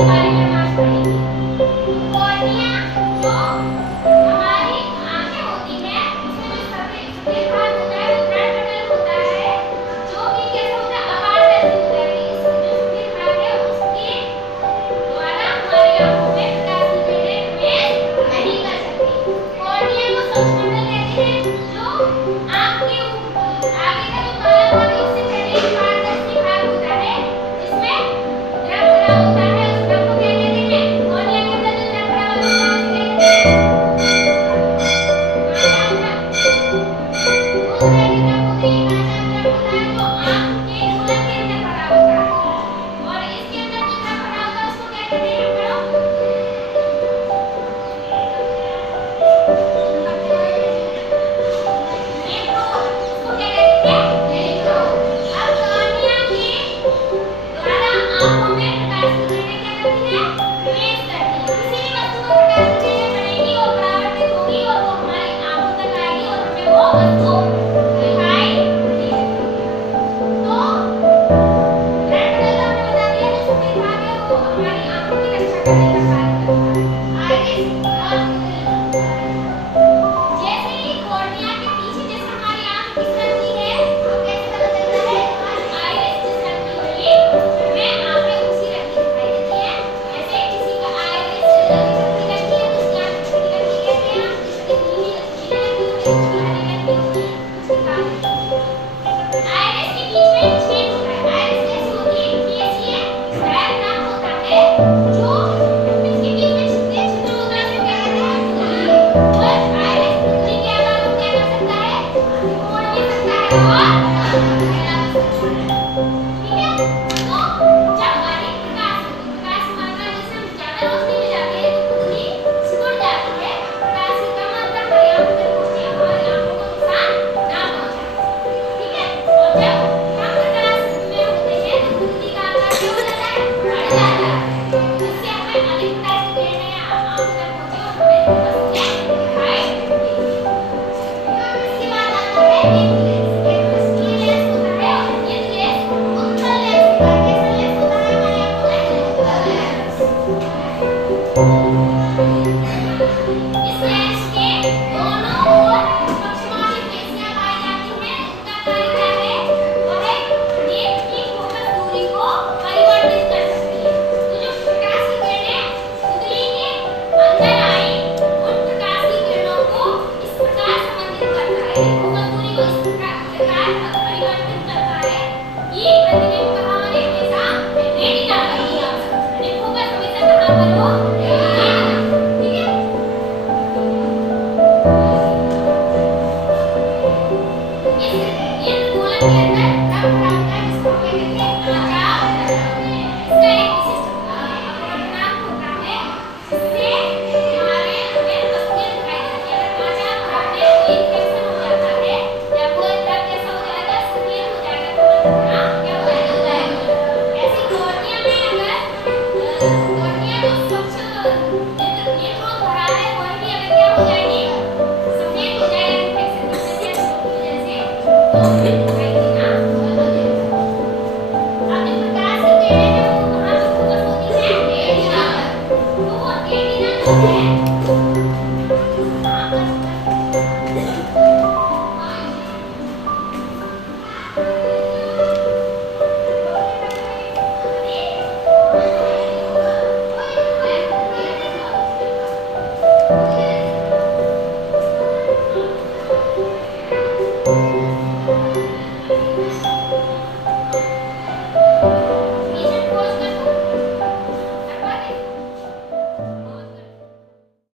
उसके बारे में हम आज पढ़ेंगे। कॉर्निया जो हमारी आंखें होती हैं उसमें जो सफेद सफेद भाग होता है वो थ्रेड पटल होता है, जो कि कैसा होता है अपारदर्शी होता है। इस जो सफेद भाग है उसके द्वारा हमारी आंखों में प्रकाश की किरणें प्रवेश नहीं कर सकती। कॉर्निया को सूक्ष्मतल कहते हैं, जो आंख के आगे का जो काला भाग है उससे पहले एक पारदर्शी भाग होता है जिसमें द्रव भरा होता है। उस द्रव को क्या कहते हैं? कॉर्निया के अंदर जो द्रव भरा होता है उसे कहते हैं